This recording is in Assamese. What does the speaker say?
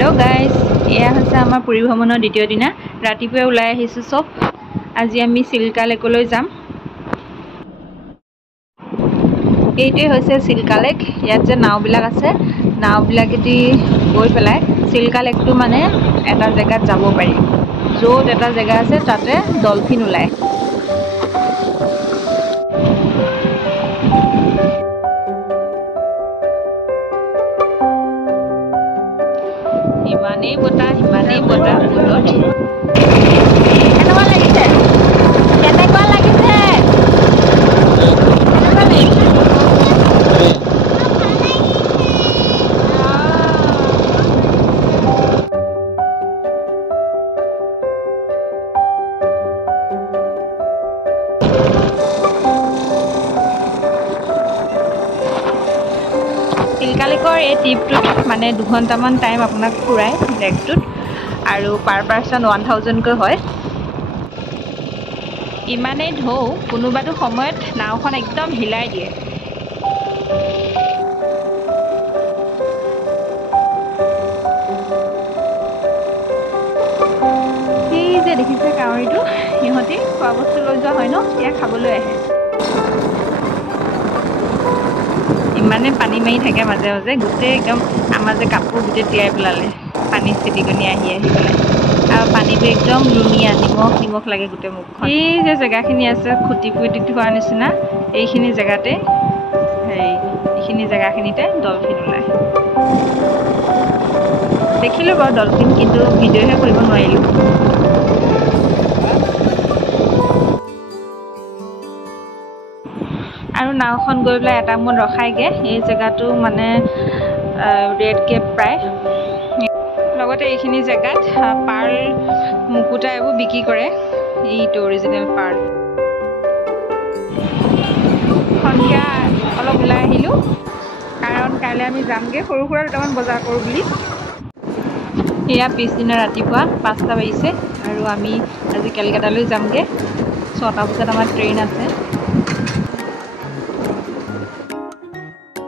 हेलो गाइस एया হৈছে আমাৰ পুৰী ভ্ৰমণৰ দ্বিতীয় দিনা ৰাতিপুৱা ওলাই আহিছো সব আজি আমি চিল্কা লেকলৈ যাম এইটোৱে হৈছে চিল্কা লেক ইয়াত যে নাওবিলাক আছে নাওবিলাকেদি গৈ পেলাই চিল্কা লেকটো মানে এটা জায়গাত যাব পাৰি য'ত এটা জায়গা আছে তাতে ডলফিন ওলায় ইমানেই বতাহ বুলত কেনেকুৱা লাগিছে চিল্কা লেকৰ এই ট্ৰিপটোত মানে 2 ঘণ্টামান টাইম আপোনাক ফুৰাই লেকটোত আৰু পাৰ পাৰ্চন 1000কৈ হয় ইমানেই ঢৌ কোনোবাটো সময়ত নাওখন একদম হিলাই দিয়ে এই যে দেখিছে কাউৰীটো ইহঁতি খোৱা বস্তু লৈ যোৱা হয় ন ইয়াক খাবলৈ আহে ইমানে পানী মাৰি থাকে মাজে মাজে গোটেই একদম আমাৰ যে কাপোৰ গোটেই তিয়াই পেলালে পানী চিটিকনি আহি পেলাই আৰু পানীটো একদম লুণীয়া নিমখ লাগে গোটেই মুখখন এই যে জেগাখিনি আছে খুটি পুটি থোৱা নিচিনা এইখিনি জেগাতে এইখিনি জেগাখিনিতে ডলফিন ওলায় দেখিলোঁ বাৰু ডলফিন কিন্তু ভিডিঅ'হে কৰিব নোৱাৰিলোঁ আৰু নাওখন গৈ পেলাই এটা মত ৰখাইগে এই জেগাটো মানে ৰেড কেপ প্ৰায় লগতে এইখিনি জেগাত পাৰ্ল মুকুতা এইবোৰ বিক্ৰী কৰে এইটো অৰিজিনেল পাৰ্ল সন্ধিয়া অলপ ওলাই আহিলোঁ কাৰণ কাইলৈ আমি যামগৈ সৰু সুৰা দুটামান বজাৰ কৰোঁ বুলি এয়া পিছদিনা ৰাতিপুৱা 5টা বাজিছে আৰু আমি আজি কেলকাতালৈ যামগৈ 6টা বজাত আমাৰ ট্ৰেইন আছে